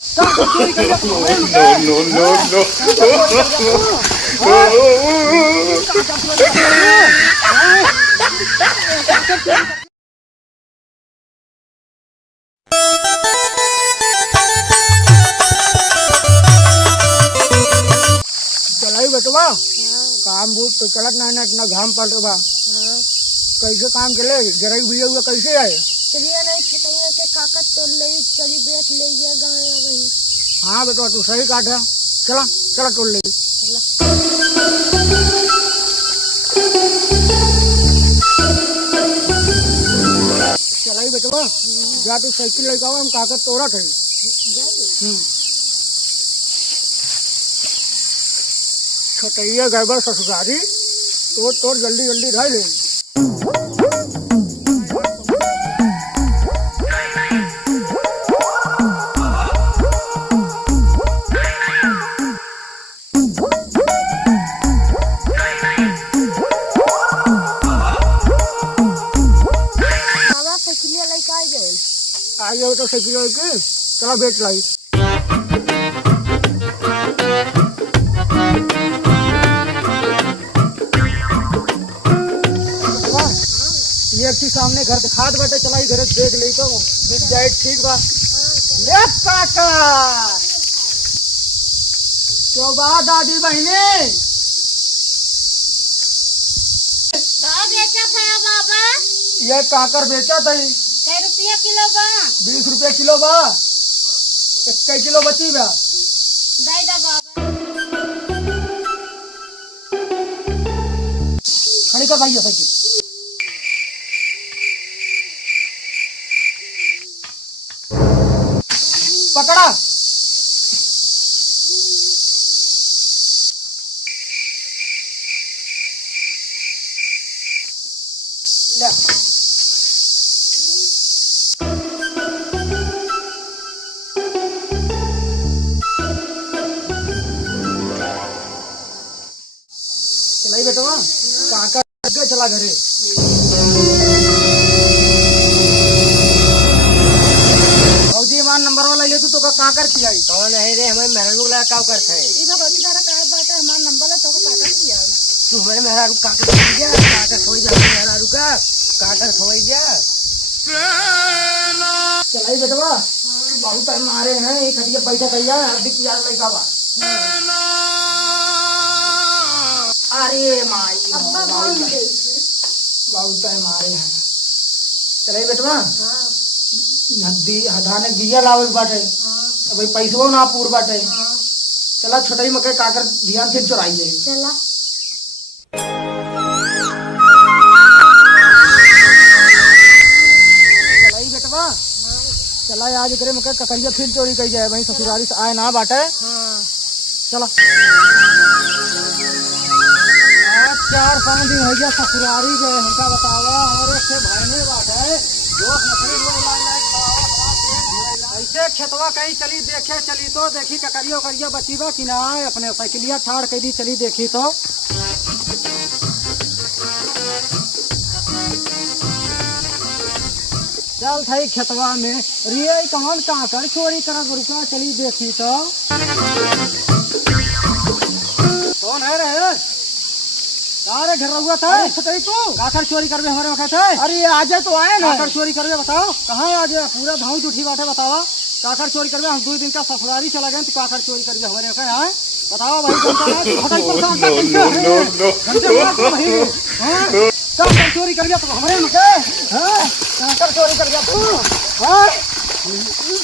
चोरी कर लिया तू हमारे No, मकान। no, no, no. चलाई बेटवा काम बूट तो चलत नहीं ना इतना घाम पड़ रहा बा। कैसे काम चले जरा भी हुआ कैसे आए। चलिए नहीं छतैया के काकत तो ले चली बेच ले ये गाय वही। हाँ बेटवा तू सही काट है। चला चला तोड़ ले। चलाई बेटवा जा तू साइकिल लेकर हम कागज तोड़ा थे। छोटैया गड़बड़ ससुरारी तो तोड़ जल्दी जल्दी रह ले। बाबा साइकिलिया लेके आ गए। आ गया तो साइकिल लेके चला बेच लाई। ये एक सामने घर दिखात बैठे चलाई घर देख ली तो बिक जाए ठीक बा। ले काका क्यों बा दादी बहने का बेचा था बाबा? ये काकर बेचा था कै रुपया किलो बा? 20 रुपया किलो बा। 1 किलो बची बा। दे दे बाबा। खड़ी कर भाई साइकिल। पकड़ा ले। चलाई बेटवा काका आगे चला घरे। भौजी मान नंबर वाला ले तू तो काकर खिलाई। कौन है रे हमें मेहरारू ला का करत है। ई भगवती दारा का बाटे हमार नंबर है तो को काका किया। तू हमारे मेहरारू काकर खोई जा काकर खोई जा मेहरारू का काकर खोई जा। चलाई बेटवा बहुत टाइम मारे हैं एक खटिया बैठा भैया अभी प्यार लगा बा। अरे माई अब्बा कौन गई? बहुत टाइम मारे हैं। चलाई बेटवा नदी हदाने दिया लावे बाटे। भाई पैसवा ना पूर बाटे। चला छोटाई मकई काकर ध्यान फिर चुराइए। चला चलाई बेटवा चला आज करे मकई ककरिया फिर चोरी करी जाए भाई ससुरारी से आए ना बाटे। चला 4-5 दिन हो गया ससुरारी गए हमका बतावा हमारे से भाईने बाटे जो ऐसे खेतवा कहीं चली देखे चली तो देखी ककरिया करिया बचीबा कि ना अपने साइकिलिया ठाड़ कर दी चली देखी तो चल थाई खेतवा में रिये कौन काकर चोरी कर रुका चली देखी तो कौन है रे अरे घर हुआ था तू काकर चोरी करवे हमारे वक्त है। अरे आज तो आए ना काकर चोरी करवे बताओ कहाँ आज पूरा धाऊ उठी बाटे बताओ काकर चोरी करवे हम 2 दिन का ससुरारी चला गए तो काकर चोरी करवे हमारे वक्त है बताओ भाई काकर चोरी कर गया तो हमारे काकर चोरी कर गया तू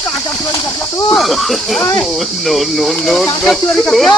काकर चोरी कर गया तू No, no, no, no. काकर चोरी कर गया